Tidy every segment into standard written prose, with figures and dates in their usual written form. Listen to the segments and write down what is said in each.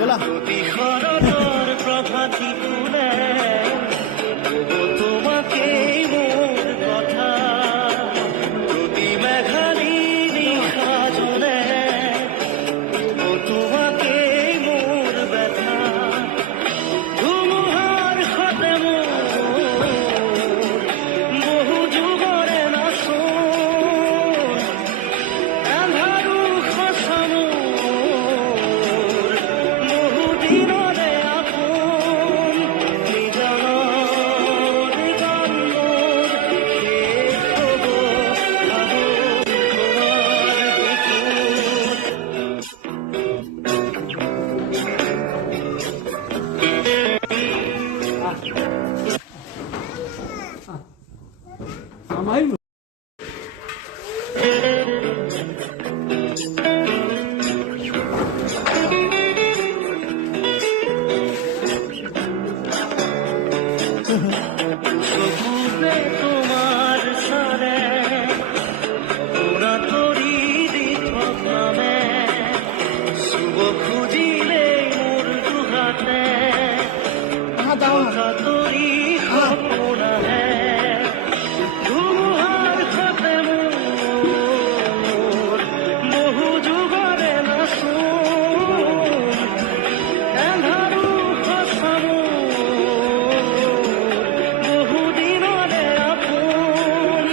বলা প্রতিহরণের প্রভাতী ফুলে তোমাকে মোর কথা প্রতি মেঘালি নিশা জলে তোমাকে মোর ব্যথা ধুমুহার সাথে বহু যুগরে না আন্ধারু খসাম বহু দিনরে আপন নিজানৰ গানৰ শেষ হব আমায় চকুতে তোমাৰ চাৰে পুৰা তৰি দি থকামে চুব খুজিলে মোৰ দুহাতে তৰি সপোন আহে ধুমুহাৰ সাথে মোৰ বহু যুগৰে নাচোন এন্ধাৰো সঁচাম বহু দিনৰে আপোন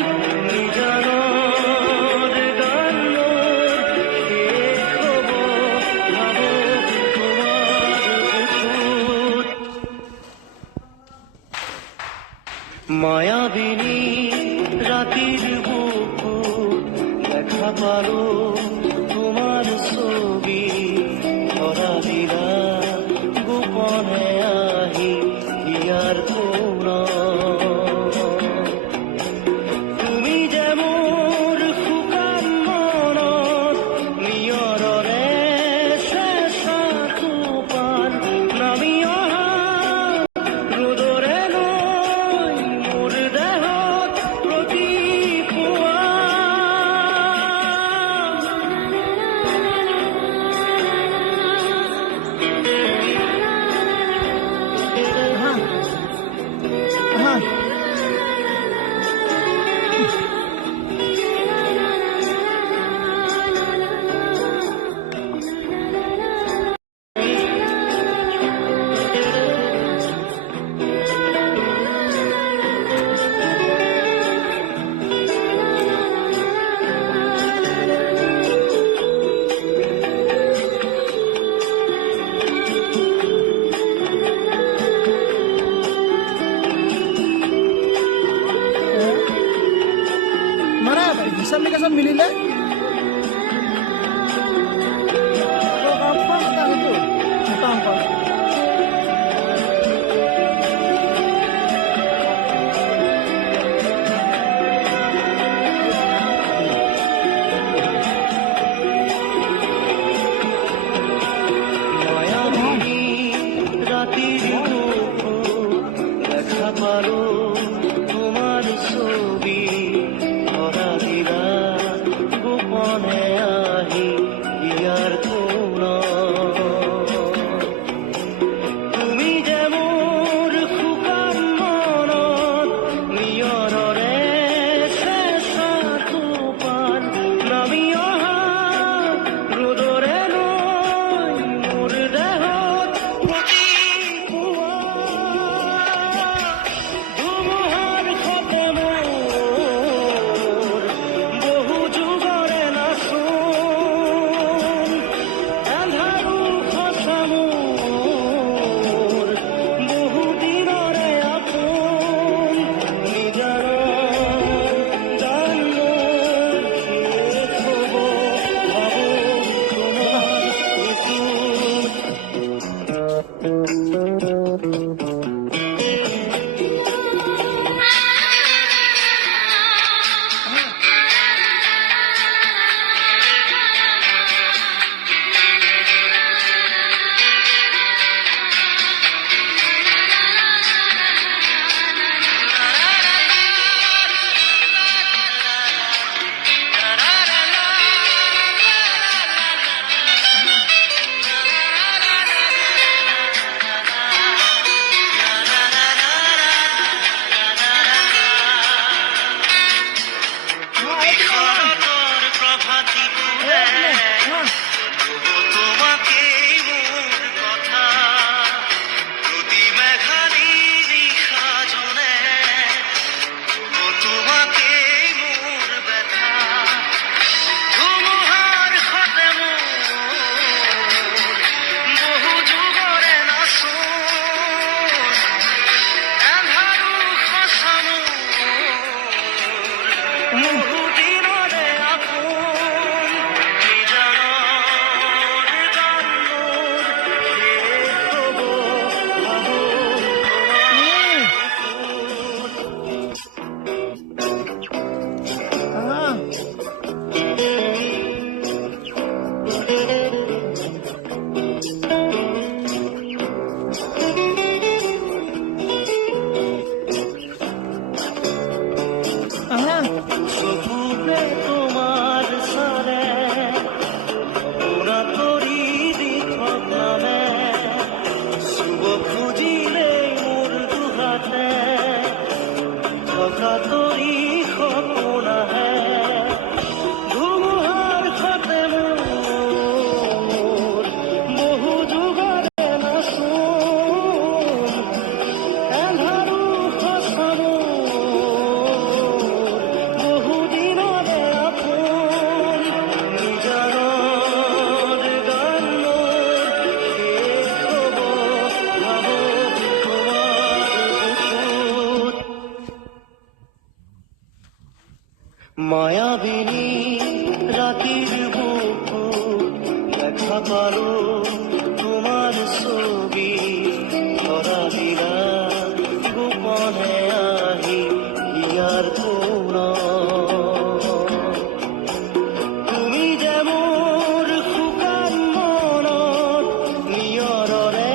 নিজানৰ গানৰ শেষ হ'ব ভাব তোমাৰ বুকুত মায়াবিনী রাতির বুকুত দেখা পালো তোমার ছবি ধরা দিলা গোপনে আহি ইয়ার কোন তুমি যে মোর শুকান মনত নিয়ৰৰে চেঁচা টোপাল নামি অহা ৰ'দৰে লৈ মোৰ দেহত প্ৰতিপুৱা মানে হিচাপ নিকাচত মিলিলে মোটা অংক মায়াবিনী রাতির বুকুত দেখা পালো তোমার ছবি ধরা দিলা বহুদিনৰে আপোন নিজানৰ গান মোৰ শেষ হ'ব ভাবো চকুৰে তোমাৰ চালে পুৰা তৰি দি থকালে চুব খুজিলে মোৰ দুহাতে থকা তৰি সপোন আহে ধুমুহাৰ সতে মোৰ বহু যুগৰে নাচোন এন্ধাৰো সঁচা বহুদিনৰে আপোন নিজানৰ গান মোৰ শেষ হ'ব ভাবো তোমাৰ বুকুত মায়াবিনী ৰাতিৰ বুকুত দেখা পালো তোমাৰ ছবি ধৰা দিলা গোপনে আহি ইয়াৰ তুমি যে মোৰ শুকান মনত নিয়ৰৰে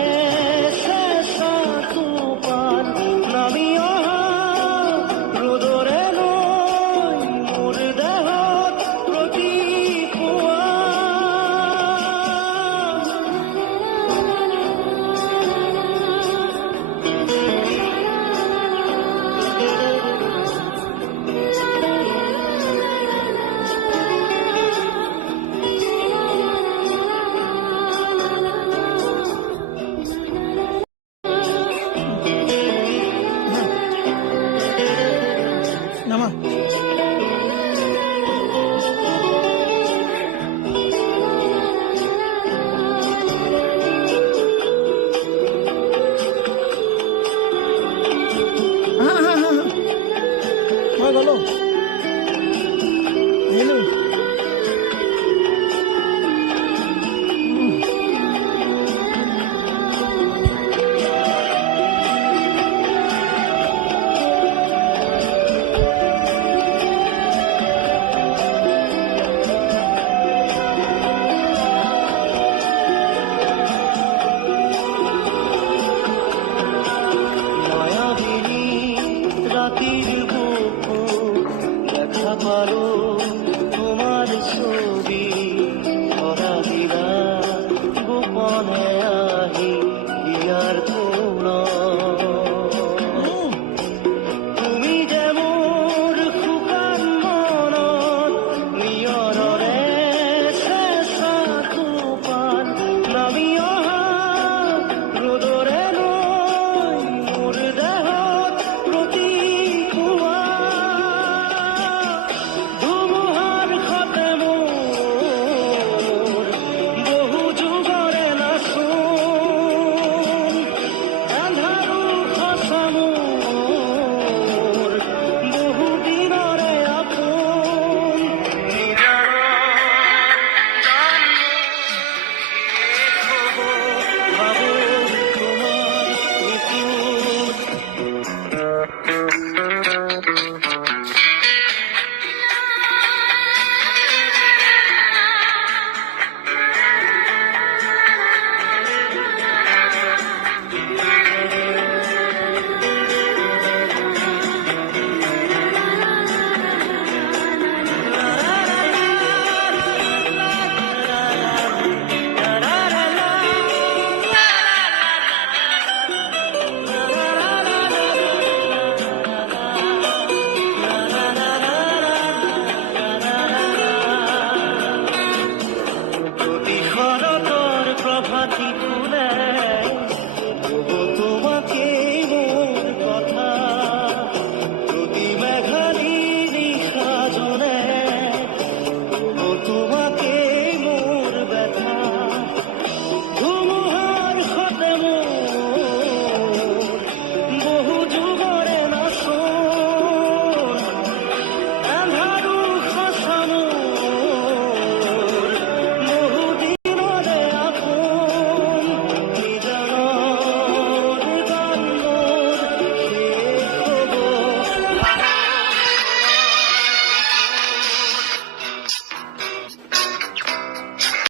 চেঁচা টোপাল নামি অহা ৰ'দৰে লৈ মোৰ দেহত প্ৰতিপুৱা নামা মই গ'লো